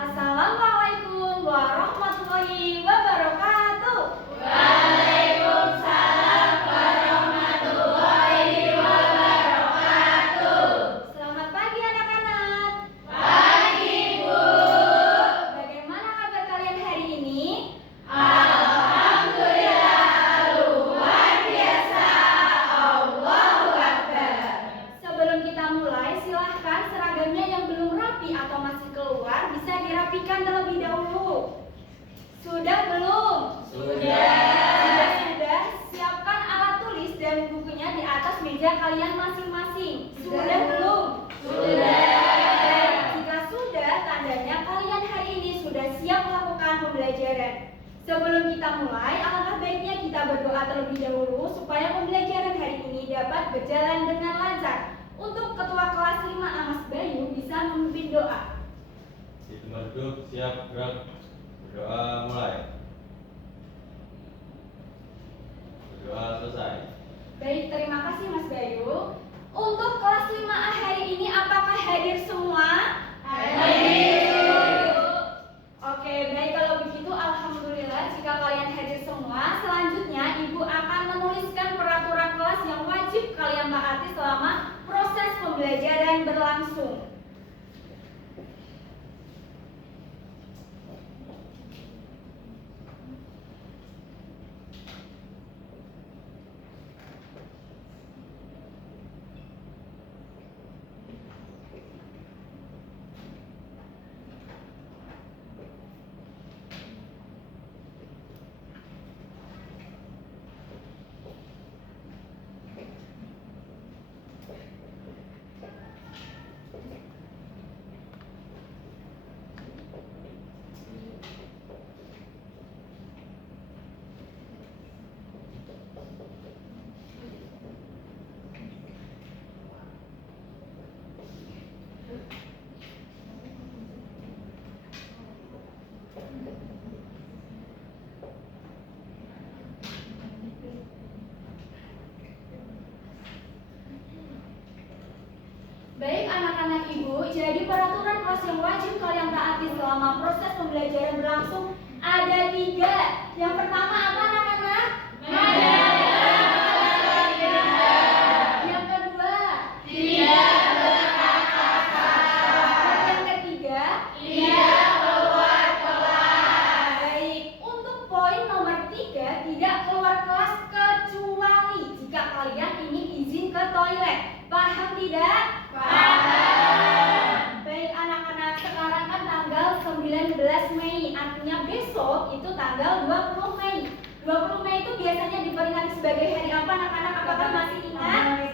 Assalamualaikum warahmatullahi wabarakatuh. Waalaikumsalam warahmatullahi wabarakatuh. Selamat pagi anak-anak. Pagi, Bu. Bagaimana kabar kalian hari ini? Alhamdulillah, luar biasa. Allahu Akbar. Sebelum kita mulai, silahkan seragamnya yang belum rapi atau masih keluar bisa dirapikan terlebih dahulu. Sudah belum? Sudah. Siapkan alat tulis dan bukunya di atas meja kalian masing-masing. Sudah belum? Sudah. Jika sudah, tandanya kalian hari ini sudah siap melakukan pembelajaran. Sebelum kita mulai, alangkah baiknya kita berdoa terlebih dahulu supaya pembelajaran hari ini dapat berjalan dengan lancar. Untuk ketua kelas 5A Mas Bayu bisa memimpin doa. Di tempat duduk, siap, gerak. Berdoa mulai. Berdoa selesai. Baik, terima kasih Mas Bayu. Untuk kelas 5A hari ini apakah hadir semua? Hadir. Oke, baik kalau begitu alhamdulillah jika kalian hadir semua. Selanjutnya Ibu akan menuliskan peraturan kelas yang wajib kalian taati selama proses pembelajaran berlangsung. Baik anak-anak Ibu, jadi peraturan kelas yang wajib kalian taati selama proses pembelajaran berlangsung ada 3. Yang pertama apa anak-anak? Yang kedua? Tidak Dan yang ketiga? Tidak keluar kelas. Baik, untuk poin nomor 3, tidak keluar kelas kecuali jika kalian ingin izin ke toilet. Paham tidak? Paham. Baik anak-anak, sekarang kan tanggal 19 Mei, artinya besok itu tanggal 20 Mei. 20 Mei itu biasanya diperingati sebagai hari apa anak-anak? Apakah masih ingat?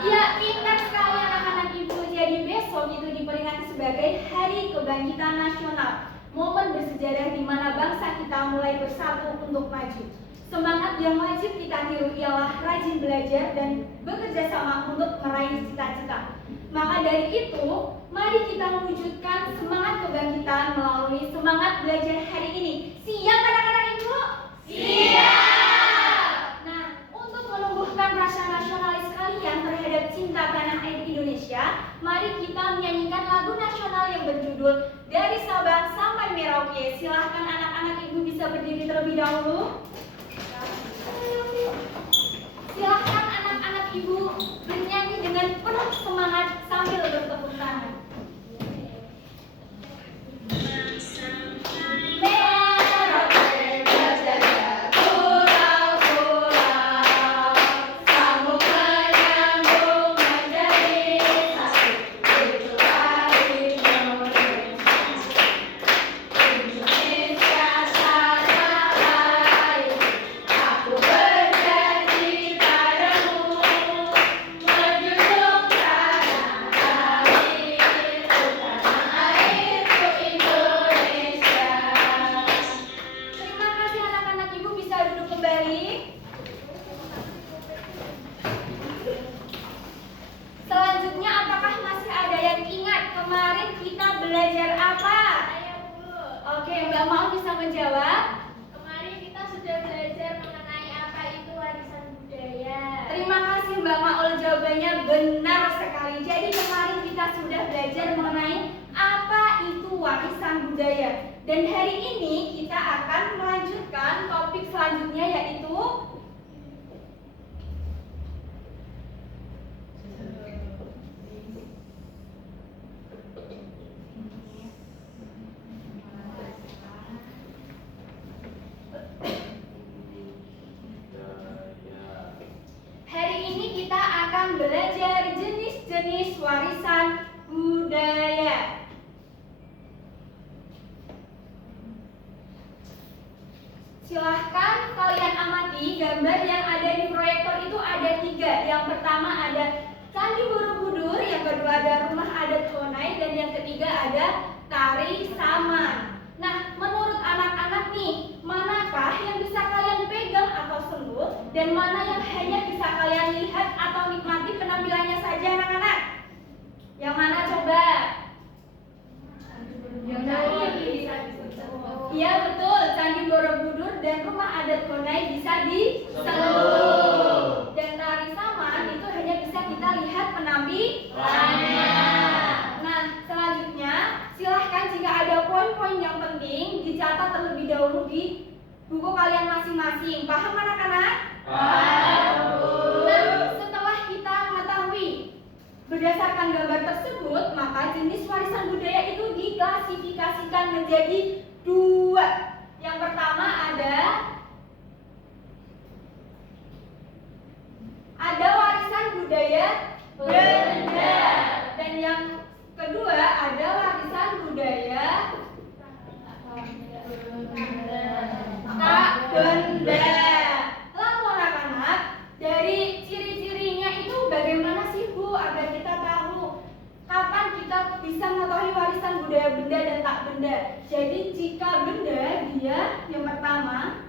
Iya, pintar sekali anak-anak Ibu. Jadi besok itu diperingati sebagai Hari Kebangkitan Nasional, momen bersejarah di mana bangsa kita mulai bersatu untuk maju. Semangat yang wajib kita tiru ialah rajin belajar dan bekerja sama untuk meraih cita-cita. Maka dari itu, mari kita mewujudkan semangat kebangkitan melalui semangat belajar hari ini. Siap anak-anak Ibu? Siap. Nah, untuk menumbuhkan rasa nasionalis kalian terhadap cinta tanah air Indonesia, mari kita menyanyikan lagu nasional yang berjudul Dari Sabang Sampai Merauke. Silahkan anak-anak Ibu bisa berdiri terlebih dahulu. Silahkan anak-anak Ibu bernyanyi dengan penuh semangat sambil bertepuk tangan. Merauke berjaya pulau-pulau, sambung menyambung menjadi satu. Itulah Indonesia. Indonesia tanah air. Aku berjanji padamu, menjunjung tanah air, tanah airku Indonesia. Terima kasih anak-anak Ibu, bisa duduk kembali. Selanjutnya apakah masih ada yang ingat kemarin kita belajar apa? Oke, Mbak Mau bisa menjawab. Kemarin kita sudah belajar mengenai apa itu warisan budaya. Terima kasih Mbak Maul, jawabannya benar sekali. Jadi kemarin kita sudah belajar mengenai apa itu warisan hari ini kita akan melanjutkan topik selanjutnya yaitu hari ini kita akan belajar jenis-jenis warisan budaya. Silahkan kalian amati gambar yang ada di proyektor itu ada 3. Yang pertama ada Candi Borobudur, yang kedua ada rumah adat Honai, dan yang ketiga ada tari saman. Nah, menurut anak-anak nih, manakah yang bisa kalian pegang atau sentuh dan mana yang hanya bisa kalian lihat atau nikmati penampilannya saja anak-anak? Yang mana coba? Yang tadi bisa disentuh. Iya betul, Candi Borobudur dan rumah adat Honai bisa disentuh. Dan tari saman itu hanya bisa kita lihat penampilannya. Nah, selanjutnya silahkan jika ada poin-poin yang penting dicatat terlebih dahulu di buku kalian masing-masing. Paham anak-anak? Paham. Nah, setelah kita mengetahui berdasarkan gambar tersebut, maka jenis warisan budaya itu diklasifikasikan menjadi 2. Yang pertama ada warisan budaya benda, dan yang kedua ada warisan budaya tak benda. Lalu anak-anak, dari ciri-cirinya itu bagaimana sih Bu agar kita tahu kapan kita bisa mengetahui warisan budaya benda dan tak benda? Jadi jika benda dia yang pertama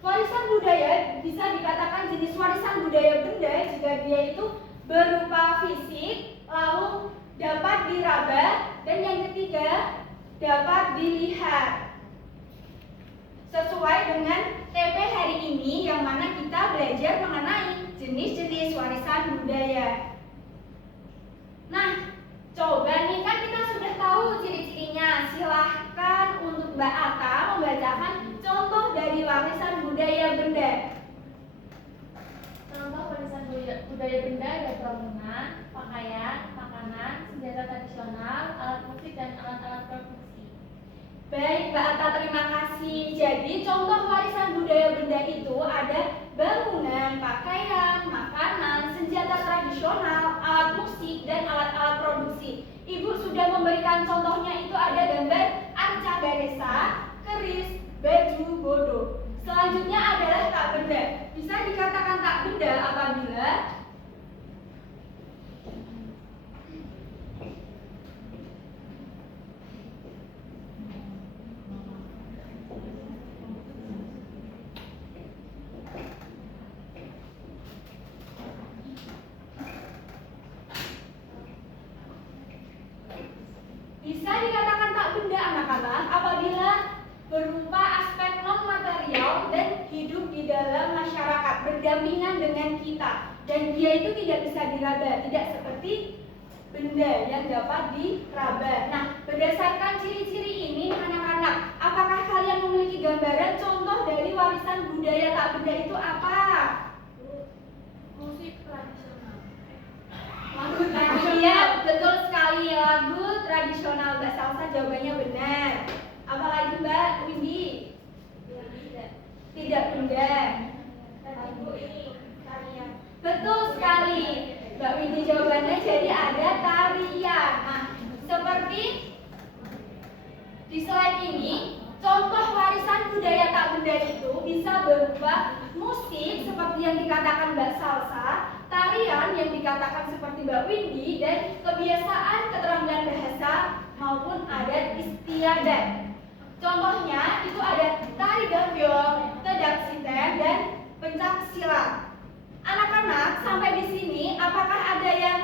warisan budaya bisa dikatakan jenis warisan budaya benda jika dia itu berupa fisik, lalu dapat diraba, dan yang ketiga dapat dilihat. Sesuai dengan TP hari ini yang mana kita belajar mengenai jenis-jenis warisan budaya. Nah, coba nih kan kita sudah tahu ciri-cirinya. Silahkan untuk Mbak Ata membacakan contoh dari warisan budaya benda. Contoh warisan budaya benda ada bangunan, pakaian, makanan, senjata tradisional, alat musik, dan alat-alat produksi. Baik Mbak Ata, terima kasih. Jadi contoh warisan budaya benda itu ada bangunan, pakaian, makanan, senjata tradisional, alat musik, dan alat-alat produksi. Ibu sudah memberikan contohnya, itu ada gambar arca garesa, keris, baju, bodoh. Selanjutnya adalah tak benda. Bisa dikatakan tak benda apabila anak-anak apabila berupa aspek non material dan hidup di dalam masyarakat berdampingan dengan kita, dan dia itu tidak bisa diraba, tidak seperti benda yang dapat diraba. Nah, berdasarkan ciri-ciri ini anak-anak, apakah kalian memiliki gambaran contoh dari warisan budaya tak benda itu apa? Musik tradisional. Lagu tradisional. Iya, betul sekali, lagu tradisional. Mbak Salsa jawabannya benar. Apalagi Mbak Windy? Tidak benda. Ibu ini tarian. Betul sekali, Mbak Windy jawabannya. Jadi ada tarian. Nah, seperti di slide ini, contoh warisan budaya tak benda itu bisa berupa musik seperti yang dikatakan Mbak Salsa, tarian yang dikatakan seperti Mbak Windy, dan kebiasaan keterampilan bahasa maupun adat istiadat. Contohnya itu ada tari gambyong, tedak siten, dan pencak silat. Anak-anak sampai di sini apakah ada yang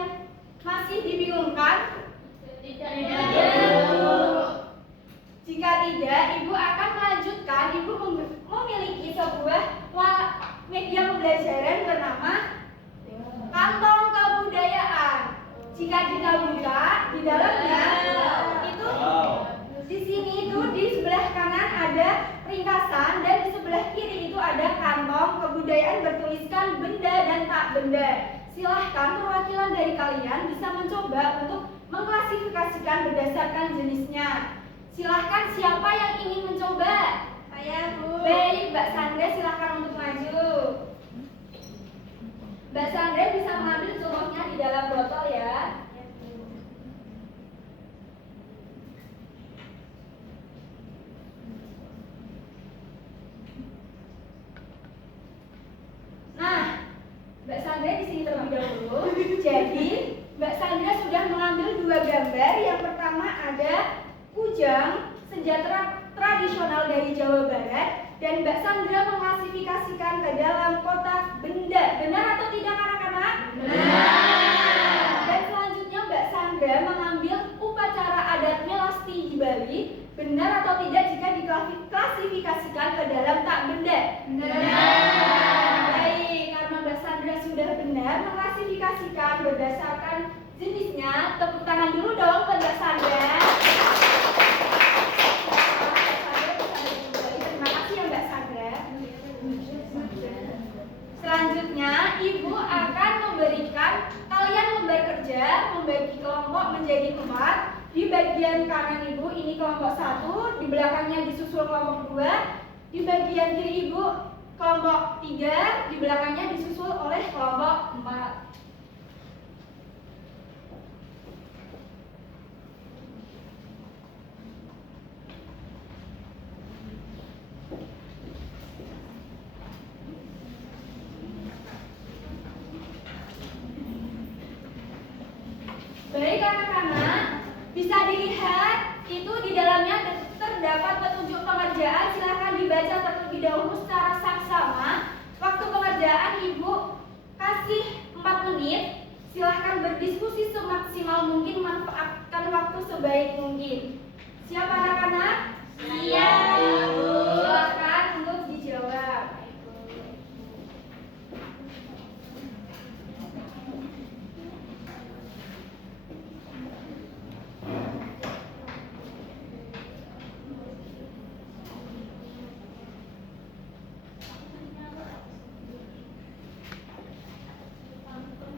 masih dibingungkan? Tidak. Jika tidak, Ibu akan melanjutkan. Ibu memiliki sebuah media pembelajaran bernama Kantong Kebudayaan. Jika kita buka di dalamnya itu di sini itu di sebelah kanan ada ringkasan dan di sebelah kiri itu ada kantong kebudayaan bertuliskan benda dan tak benda. Silahkan perwakilan dari kalian bisa mencoba untuk mengklasifikasikan berdasarkan jenisnya. Silahkan siapa yang ingin mencoba? Saya, Bu. Baik, Mbak Sandra silahkan untuk maju. Mbak Sandra bisa mengambil contohnya di dalam botol ya. Nah, Mbak Sandra di sini terlebih dahulu. Jadi, Mbak Sandra sudah mengambil dua gambar. Yang pertama ada kujang, senjata tradisional dari Jawa Barat, dan Mbak Sandra mengklasifikasikan ke dalam kotak benda. Benar atau tidak anak-anak? Benar. Dan selanjutnya Mbak Sandra mengambil upacara adat melasti di Bali. Benar atau tidak jika diklasifikasikan ke dalam tak benda? Benar. Baik, karena Mbak Sandra sudah benar mengklasifikasikan berdasarkan jenisnya, tepuk tangan dulu dong buat Mbak Sandra. Terima kasih ya Mbak Sandra. Selanjutnya, Ibu akan memberikan kalian lembar kerja, membagi kelompok menjadi 4. Di bagian kanan Ibu ini kelompok 1, di belakangnya disusul kelompok 2, di bagian kiri Ibu kelompok 3, di belakangnya disusul oleh kelompok 4. Baik anak-anak, bisa dilihat itu di dalamnya terdapat petunjuk pengerjaan. Silahkan dibaca terlebih dahulu secara saksama. Waktu pengerjaan Ibu kasih 4 menit. Silahkan berdiskusi semaksimal mungkin, manfaatkan waktu sebaik mungkin. Siap anak-anak? Siap, Bu. Silahkan untuk dijawab.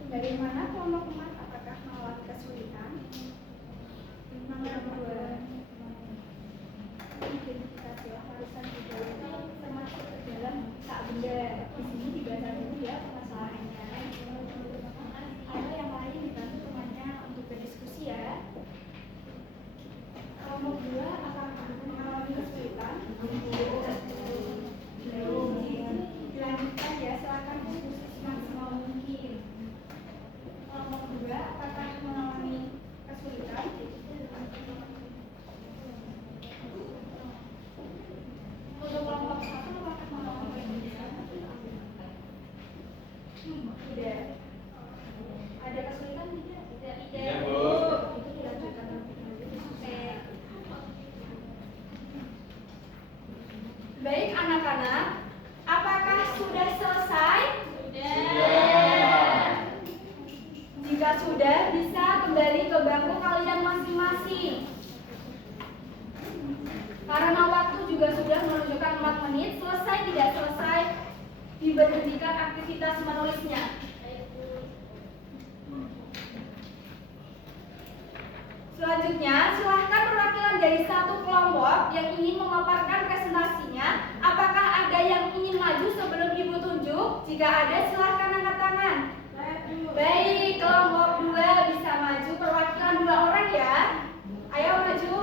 Dari mana kelompok 4? Apakah mengalami kesulitan? Nomor 2, identifikasi lapisan budaya termasuk ke dalam tak benda. Di sini dibaca dulu ya permasalahannya. Ada yang lain dibantu temannya untuk berdiskusi ya. Kelompok 2 apakah mengalami kesulitan? Belum. Dilanjutkan ya, silakan diskusi semaksimal mungkin. Kelompok 2 apakah mengalami kesulitan? Untuk kelompok 1 apakah mengalami kesulitan? Tidak. Ada kesulitan tidak? Tidak, Bu. Itu dilanjutkan nanti. Oke. Baik anak-anak, apakah sudah selesai? Jika sudah, bisa kembali ke bangku kalian masing-masing. Karena waktu juga sudah menunjukkan 4 menit, selesai tidak selesai, diberhentikan aktivitas menulisnya. Selanjutnya, silahkan perwakilan dari satu kelompok yang ingin memaparkan presentasinya. Apakah ada yang ingin maju sebelum Ibu tunjuk? Jika ada, silahkan angkat tangan. Baik, kelompok 2 bisa maju, perwakilan 2 orang ya. Ayo maju.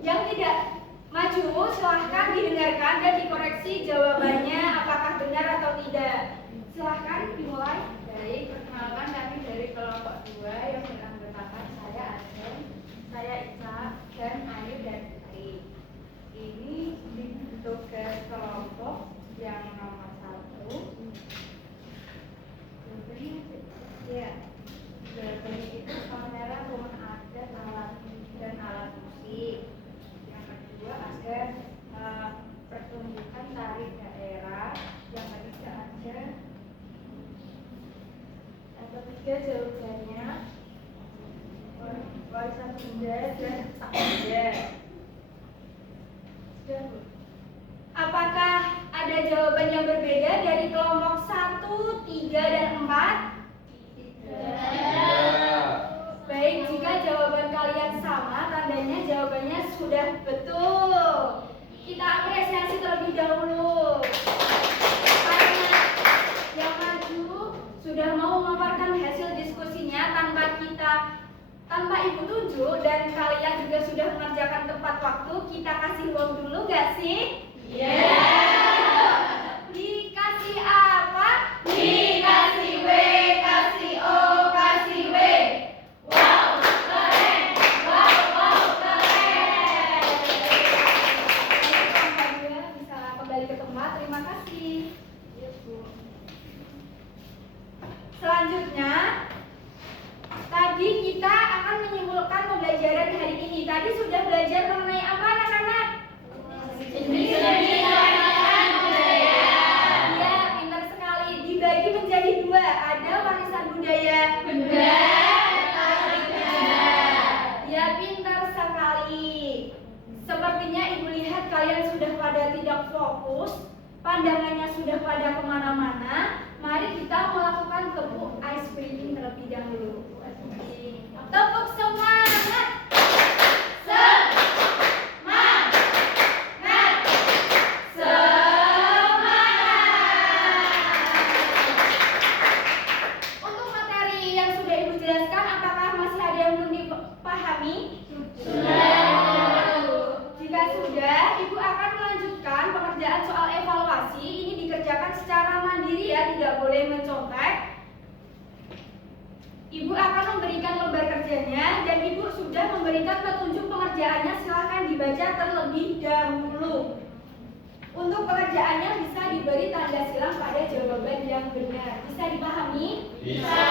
Yang tidak maju, silahkan didengarkan dan dikoreksi jawabannya apakah benar atau tidak. Silahkan dimulai. Baik, perkenalkan kami dari kelompok 2 yang beranggotakan saya Adem, saya Ica, dan Ayu dan Putri. Ini benda dan tak benda. Sudah, Bu. Apakah ada jawaban yang berbeda dari kelompok 1, 3, dan 4? Baik, jika jawaban kalian sama, tandanya jawabannya sudah betul. Kita apresiasi terlebih dahulu. Karena yang maju sudah mau memaparkan hasil diskusinya tanpa ibu tunjuk, dan kalian juga sudah mengerjakan tepat waktu. Kita kasih uang dulu gak sih? Dikasih apa? Dikasih W, kasih O, kasih W. Wow, keren. Wow, keren. Kamu bisa kembali ke tempat. Terima kasih. Selanjutnya, tadi kita akan menyimpulkan pembelajaran hari ini. Tadi sudah belajar mengenai apa, anak-anak? Iya, pintar sekali. Dibagi menjadi 2. Ada warisan budaya benda. Ya, pintar sekali. Sepertinya ibu lihat kalian sudah pada tidak fokus, pandangannya sudah pada kemana-mana. Mari kita melakukan tepuk ice breathing terlebih dahulu. Tepuk semangat. Untuk materi yang sudah ibu jelaskan, apakah masih ada yang belum dipahami? Jika sudah, ibu akan melanjutkan pengerjaan soal evaluasi. Ini dikerjakan secara mandiri ya, tidak boleh mencontek. Ibu akan memberikan lembar kerjanya dan ibu sudah memberikan petunjuk pengerjaannya. Silahkan dibaca terlebih dahulu. Untuk pengerjaannya bisa diberi tanda silang pada jawaban yang benar. Bisa dipahami? Bisa.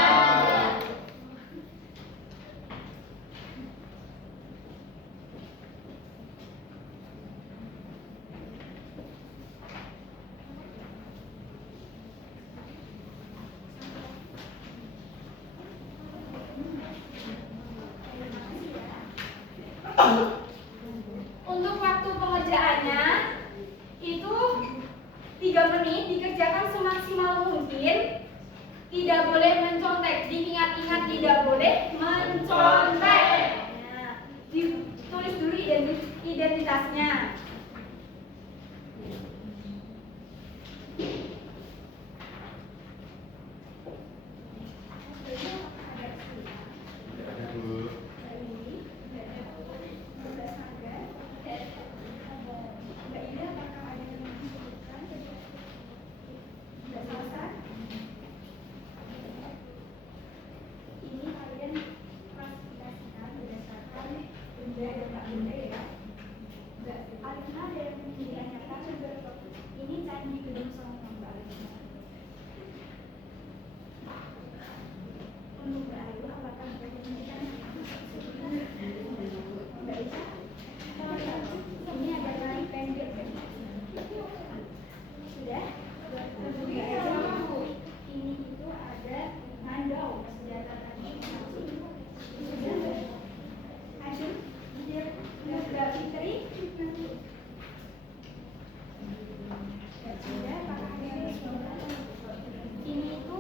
Untuk waktu pengerjaannya itu 3 menit, dikerjakan semaksimal mungkin. Tidak boleh mencontek. Diingat-ingat, tidak boleh mencontek. Nah, ditulis dulu identitasnya. Ada, Bu. Ini candi gedung Songo, Mbak Alina. Untuk Mbak Ayu, apakah Mbak menunjukkan Mbak Isa? Ini ada tali pendek. Sudah? Mbak Ayu, ini itu ada mandau, senjata tadi. Sudah? Ayu, Mbak Fitri. Ini itu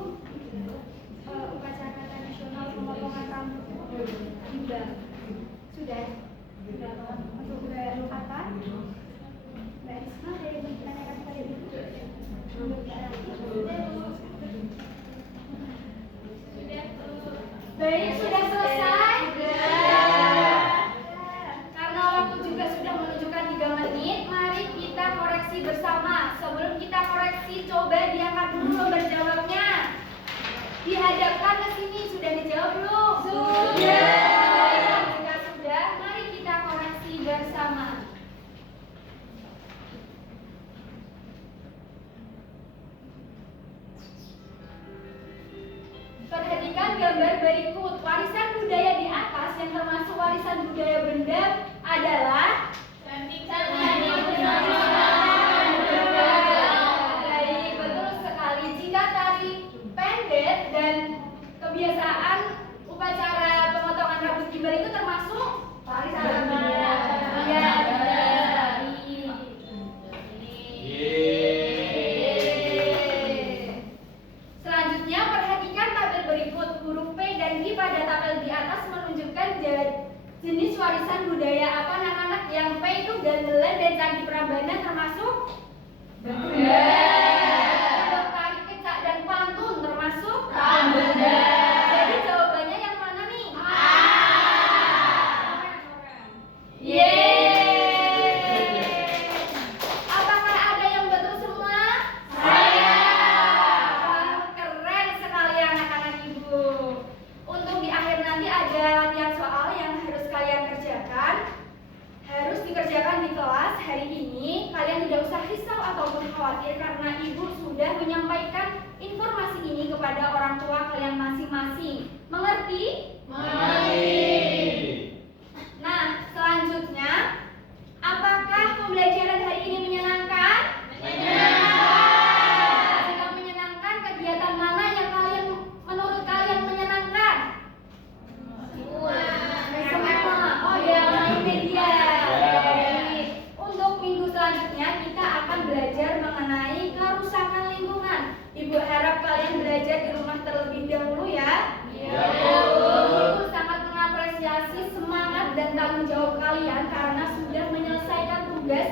upacara tradisional pemotongan rambut juga. Sudah? Untuk Mbak apa? Mbak Risma ada yang ditanyakan pada ibu? Baik, sudah selesai? Karena waktu juga sudah menunjukkan 3 menit, mari kita koreksi bersama. Sebelum kita koreksi, coba diangkat dulu lembar jawabnya. Dihadapkan ke sini, sudah dijawab belum? Sudah. Jika sudah, mari kita koreksi bersama. Perhatikan gambar berikut. Warisan budaya di atas yang termasuk warisan budaya benda adalah Baik, betul sekali. Jika tari pendek dan kebiasaan upacara pemotongan rambut gimbal itu termasuk kegiatan di Prambanan termasuk Pondok Tari Kecak dan Pantun termasuk Jadi jawabannya yang mana nih? Yeay. Apakah ada yang betul semua? Keren sekali anak-anak ibu. Untuk di akhir nanti ada latihan soal yang harus kalian kerjakan. Harus dikerjakan di kelas hari ini. Kalian tidak usah risau ataupun khawatir karena ibu sudah menyampaikan informasi ini kepada orang tua kalian masing-masing. Mengerti? Nah, selanjutnya, apakah pembelajaran hari ini menyenangkan? Jika menyenangkan, kegiatan mana yang menurut kalian menyenangkan? Semua. Oh ya, main media. Baik. Untuk minggu selanjutnya kita akan belajar mengenai kerusakan lingkungan. Ibu harap kalian belajar di rumah terlebih dahulu ya. Ibu sangat mengapresiasi semangat dan tanggung jawab kalian karena sudah menyelesaikan tugas